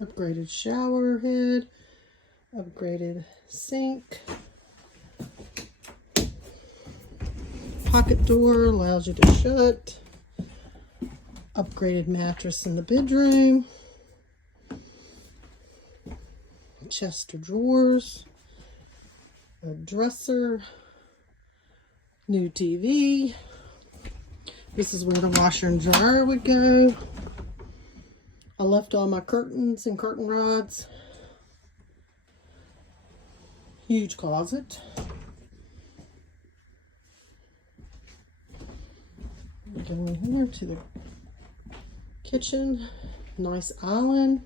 Upgraded shower head. Upgraded sink. Pocket door allows you to shut. Upgraded mattress in the bedroom. Chest of drawers. A dresser. New TV. This is where the washer and dryer would go. I left all my curtains and curtain rods. Huge closet. Go in here to the kitchen. Nice island.